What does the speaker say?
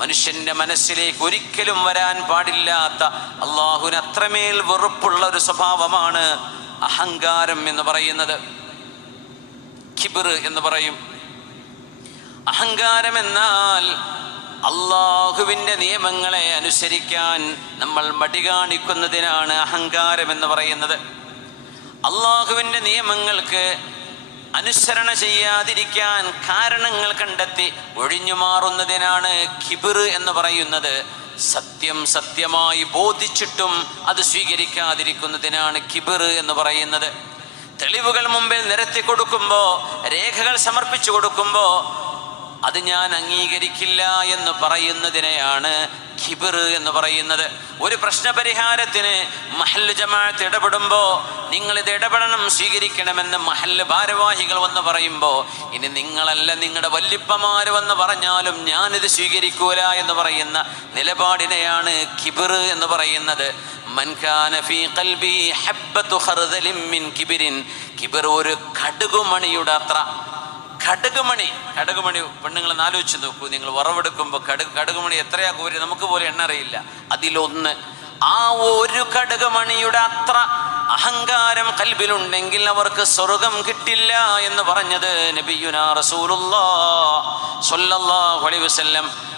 മനുഷ്യന്റെ മനസ്സിലേക്ക് ഒരിക്കലും വരാൻ പാടില്ലാത്ത, അള്ളാഹുവിന് അത്രമേൽ വെറുപ്പുള്ള ഒരു സ്വഭാവമാണ് അഹങ്കാരം എന്ന് പറയുന്നത്. കിബ്ർ എന്ന് പറയും. അഹങ്കാരം എന്നാൽ അള്ളാഹുവിൻ്റെ നിയമങ്ങളെ അനുസരിക്കാൻ നമ്മൾ മടി കാണിക്കുന്നതിനാണ് അഹങ്കാരം എന്ന് പറയുന്നത്. അള്ളാഹുവിൻ്റെ നിയമങ്ങൾക്ക് അനുസരണ ചെയ്യാതിരിക്കാൻ കാരണങ്ങൾ കണ്ടെത്തി ഒഴിഞ്ഞു മാറുന്നതിനാണ് കിബ്ർ എന്ന് പറയുന്നത്. സത്യം സത്യമായി ബോധിച്ചിട്ടും അത് സ്വീകരിക്കാതിരിക്കുന്നതിനാണ് കിബ്ർ എന്ന് പറയുന്നത്. തെളിവുകൾ മുമ്പിൽ നിരത്തി കൊടുക്കുമ്പോൾ, രേഖകൾ സമർപ്പിച്ചു കൊടുക്കുമ്പോൾ അത് ഞാൻ അംഗീകരിക്കില്ല എന്ന് പറയുന്നതിനെയാണ് കിബ്ർ എന്ന് പറയുന്നത്. ഒരു പ്രശ്നപരിഹാരത്തിന് മഹല്ല് ജമാഅത്ത് ഇടപെടുമ്പോൾ നിങ്ങളിത് ഇടപെടണം, സ്വീകരിക്കണമെന്ന് മഹല്ല് ഭാരവാഹികൾ വന്ന് പറയുമ്പോൾ, ഇനി നിങ്ങളല്ല നിങ്ങളുടെ വല്ലിപ്പമാര് വന്ന് പറഞ്ഞാലും ഞാനിത് സ്വീകരിക്കൂല എന്ന് പറയുന്ന നിലപാടിനെയാണ് കിബ്ർ എന്ന് പറയുന്നത്. മൻ കാന ഫീ ഖൽബി ഹബ്ബതു ഖർദലിൻ മിൻ കിബ്രിൻ, കിബ്ർ ഒരു കടുകുമണിയുടെ അത്ര. കടുകുമണി പെണ്ണുങ്ങൾ ആലോചിച്ച് നോക്കൂ. നിങ്ങൾ വറവെടുക്കുമ്പോൾ കടുകുമണി എത്രയാ കോരി നമുക്ക് പോലും എണ്ണ അറിയില്ല. അതിലൊന്ന്. ആ ഒരു കടുകുമണിയുടെ അത്ര അഹങ്കാരം ഖൽബിലുണ്ടെങ്കിൽ അവർക്ക് സ്വർഗം കിട്ടില്ല എന്ന് പറഞ്ഞത് നബിയുനാ റസൂലുള്ളാഹി സ്വല്ലല്ലാഹു അലൈഹി വസല്ലം.